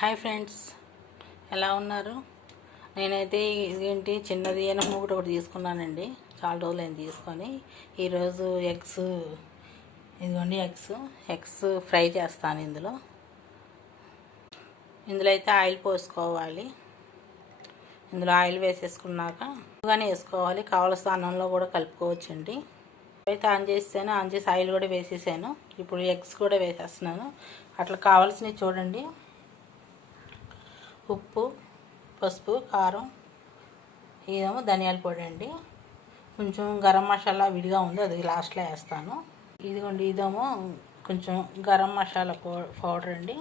Hi friends, ఎలా ఉన్నారు? నేనైతే ఇదేంటి చిన్నది మూగుడు ఒకటి తీసుకున్నానండి. చాలా రోజులైంది తీసుకొని. ఈరోజు ఇదిగోండి ఎగ్స్ ఫ్రై చేస్తాను. ఇందులో అయితే ఆయిల్ పోసుకోవాలి. ఇందులో ఆయిల్ వేసేసుకున్నాక కానీ వేసుకోవాలి. కావలసిన అన్నంలో కూడా కలుపుకోవచ్చండి. అయితే ఆన్ చేసి ఆయిల్ కూడా వేసేసాను. ఇప్పుడు ఎగ్స్ కూడా వేసేస్తున్నాను. అట్లా కావాల్సినవి చూడండి: ఉప్పు, పసుపు, కారం, ఇదేమో ధనియాల పొడి అండి. కొంచెం గరం మసాలా విడిగా ఉంది, అది లాస్ట్లో వేస్తాను. ఇదిగోండి, ఇదేమో కొంచెం గరం మసాలా పౌడర్ అండి.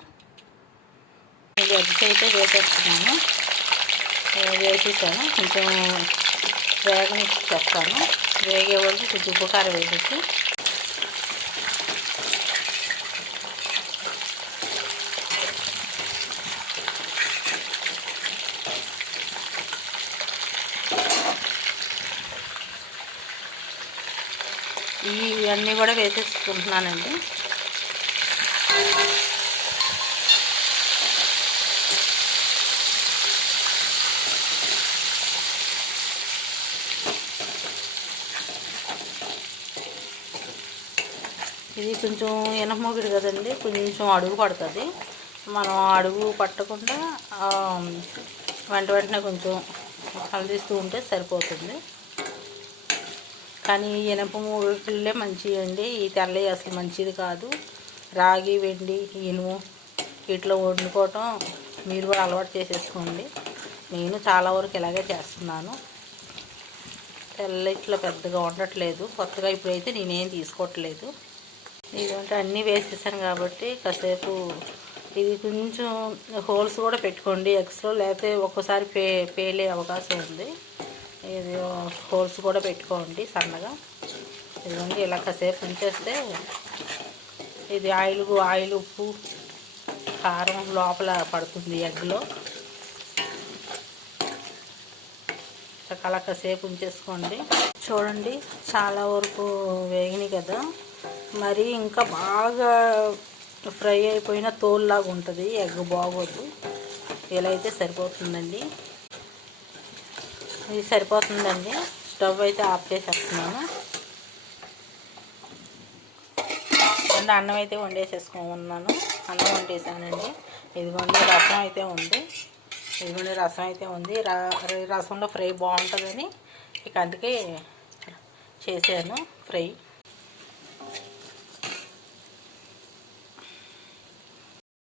ఇది ఎగ్స్ అయితే వేసేస్తున్నాను. వేసేసాను. కొంచెం వేగనిచ్చేస్తాను. వేగే వరకు కొంచెం ఉప్పు కారం వేసేసి ఇవన్నీ కూడా వేసేసుకుంటున్నానండి. ఇది కొంచెం ఎనపమూగిడు కదండి, కొంచెం అడుగు పడుతుంది. మనం అడుగు పట్టకుండా వెంటనే కొంచెం కలదిస్తూ ఉంటే సరిపోతుంది. కానీ ఇనుప మూగిళ్ళే మంచివి అండి. ఈ తెల్లవి అసలు మంచిది కాదు. రాగి, వెండి, ఇనుము వీటిలో వండుకోవటం మీరు కూడా అలవాటు చేసేసుకోండి. నేను చాలా వరకు ఇలాగే చేస్తున్నాను. తెల్ల ఇట్లా పెద్దగా ఉండట్లేదు. కొత్తగా ఇప్పుడైతే నేనేం తీసుకోవట్లేదు. ఇదంటే అన్నీ వేసేసాను కాబట్టి కాసేపు ఇది కొంచెం హోల్స్ కూడా పెట్టుకోండి ఎగ్స్లో, లేకపోతే ఒక్కోసారి పేలే అవకాశం ఉంది. ఇది హోల్స్ కూడా పెట్టుకోండి సన్నగా. ఇదిగోండి, ఇలా కాసేపు ఉంచేస్తే ఇది ఆయిల్, ఉప్పు, కారం లోపల పడుతుంది ఎగ్లో. అలా కాసేపు ఉంచేసుకోండి. చూడండి, చాలా వరకు వేగినాయి కదా. మరి ఇంకా బాగా ఫ్రై అయిపోయిన తోలులాగా ఉంటుంది ఎగ్, బాగోదు. ఇలా అయితే సరిపోతుందండి. ఇది సరిపోతుందండి. స్టవ్ అయితే ఆఫ్ చేసేస్తున్నాను. అండ్ అన్నం అయితే వండేసేసుకున్నాను. అన్నం వండేసానండి. ఇదిగోండి రసం అయితే ఉంది. రసంలో ఫ్రై బాగుంటుందని ఇక అందుకే చేశాను ఫ్రై.